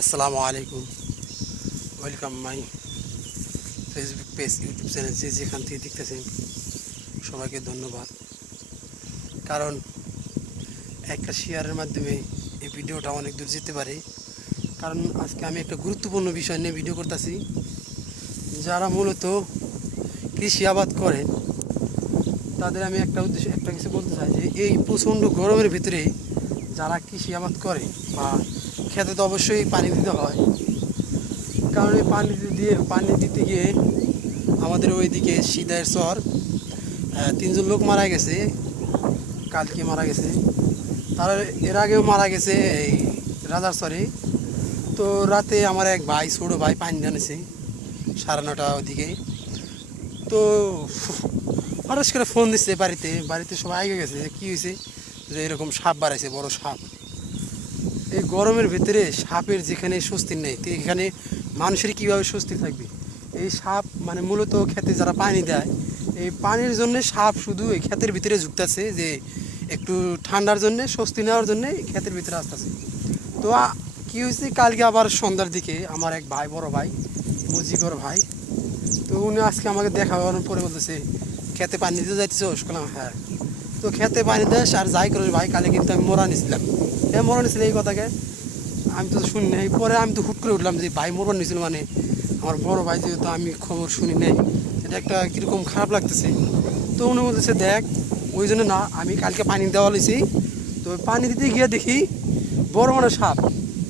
আসসালামু আলাইকুম। Welcome my Facebook page YouTube channel যে যেখান থেকে দেখতেছেন, সবাইকে ধন্যবাদ। কারণ একটা শেয়ারের মাধ্যমে এই ভিডিওটা অনেক দূর যেতে পারে। কারণ আজকে আমি একটা গুরুত্বপূর্ণ বিষয় নিয়ে ভিডিও করতেছি। যারা মূলত কৃষি আবাদ করেন, তাদের আমি একটা উদ্দেশ্য, একটা কিছু বলতে চাই যে এই প্রচণ্ড গরমের ভিতরে যারা কৃষি আবাদ করে বা খেতে তো অবশ্যই পানি দিতে হয়, কারণ এই পানি দিয়ে পানি দিতে গিয়ে আমাদের ওইদিকে সিদায়ের চর তিনজন লোক মারা গেছে, কালকে মারা গেছে। তার এর আগেও মারা গেছে এই রাজার চরে। তো রাতে আমার এক ভাই, ছোটো ভাই পানি জানেছে সাড়ে নটা ওদিকে তো হঠাৎ করে ফোন দিচ্ছে বাড়িতে বাড়িতে সবাই আগে গেছে কী হয়েছে যে এরকম সাপ বাড়াইছে, বড় সাপ। এই গরমের ভিতরে সাপের যেখানে স্বস্তি নেই, তো এখানে মানুষের কীভাবে স্বস্তি থাকবে? এই সাপ মানে মূলত খেতে যারা পানি দেয়, এই পানির জন্য সাপ শুধু এই ক্ষেতের ভিতরে ঝুঁকতেছে যে একটু ঠান্ডার জন্য, স্বস্তি নেওয়ার জন্য ক্ষেতের ভিতরে আসতেছে। তো কি হয়েছে? কালকে আবার সন্ধ্যার দিকে আমার এক ভাই, বড় ভাই, মুজিবর ভাই, তো উনি আজকে আমাকে দেখা পরে বলতেছে, খেতে পানি দিতে যাইতেছে? হ্যাঁ। তো খেতে পানি দেয় আর যাই করে ভাই কালে কিন্তু আমি মরা নিছিলাম। হ্যাঁ মরা নিছিল এই কথাকে। আমি তো শুনি নাই। পরে আমি তো হুট করে উঠলাম যে, ভাই মরণ নিছিল মানে? আমার বড় ভাই যেহেতু আমি খবর শুনি নাই, এটা একটা কীরকম খারাপ লাগতেছে। তো উনি বলতেছে, দেখ, ওই জন্য না, আমি কালকে পানি দেওয়া লইছি। তো পানি দিতে গিয়ে দেখি, বড় বড় সাপ।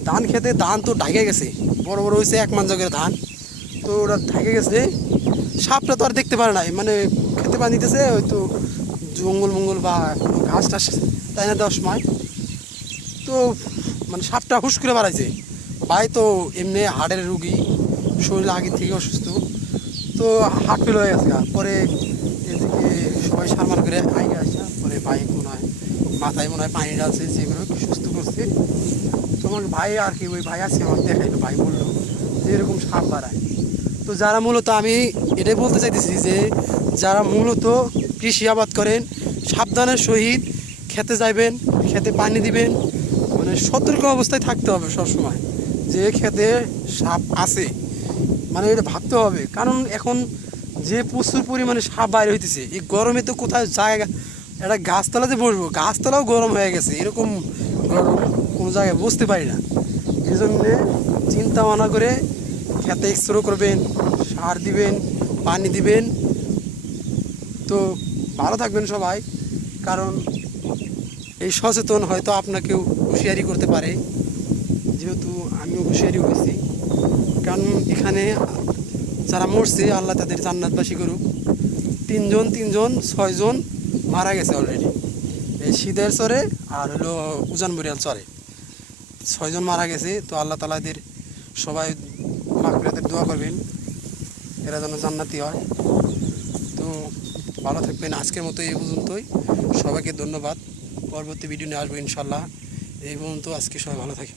ধান খেতে, ধান তো ঢাকে গেছে। বড় বড় হয়েছে এক জগের ধান। তো ওরা ঢাকে গেছে। সাপটা তো আর দেখতে পারে নাই। মানে খেতে পানি দিতেছে, হয়তো জঙ্গল মঙ্গল বা কোনো ঘাস টাস তাই না দেওয়ার সময়? তো মানে সাপটা হুশ করে বাড়াইছে ভাই তো এমনি হাড়ের রুগী, শরীর আগে থেকে অসুস্থ। তো হাট ফেল হয়ে গেছে পরে এদিকে সবাই সারমার করে আগে আসা। পরে ভাই মনে হয় মাথায় মনে হয় পানি ডালছে যেগুলো সুস্থ করছে। তো আমার ভাই আর কি, ওই ভাই আছে আমাকে দেখাইলো, ভাই বলল যে এরকম সাপ বাড়ায়। তো যারা মূলত আমি এটাই বলতে চাইতেছি যে যারা মূলত কৃষি আবাদ করেন সাবধানের সহিত খেতে যাইবেন, খেতে পানি দিবেন মানে সতর্ক অবস্থায় থাকতে হবে সবসময়। যে খেতে সাপ আছে মানে এটা ভাবতে হবে। কারণ এখন যে প্রচুর পরিমাণে সাপ বাইরে হইতেছে, এই গরমে তো কোথায় জায়গা একটা গাছতলাতে বসবো, গাছতলাও গরম হয়ে গেছে, এরকম গরম কোনো জায়গায় বসতে পারি না। এই জন্যে চিন্তা ভাবনা করে খেতে এক্সরো করবেন, সার দিবেন, পানি দিবেন। তো ভালো থাকবেন সবাই, কারণ এই সচেতন হয়তো আপনাকেও হুঁশিয়ারি করতে পারে। যেহেতু আমিও হুঁশিয়ারি হয়েছি। কারণ এখানে যারা মরছে, আল্লাহ তাদের জান্নাতবাসী করুক। তিনজন তিনজন, ছয়জন মারা গেছে অলরেডি এই শীতের চরে আর হলো উজান বরিয়াল চরে। ছয়জন মারা গেছে, তো আল্লাহ তালাদের সবাই মাকড়াদের দোয়া করবেন। এরা যেন জান্নাতি হয়। তো ভালো থাকবেন। আজকের মতো এই পর্যন্তই। সবাইকে ধন্যবাদ। পরবর্তী ভিডিও নিয়ে আসব ইনশাল্লাহ। এই পর্যন্ত আজকে সবাই ভালো থাকেন।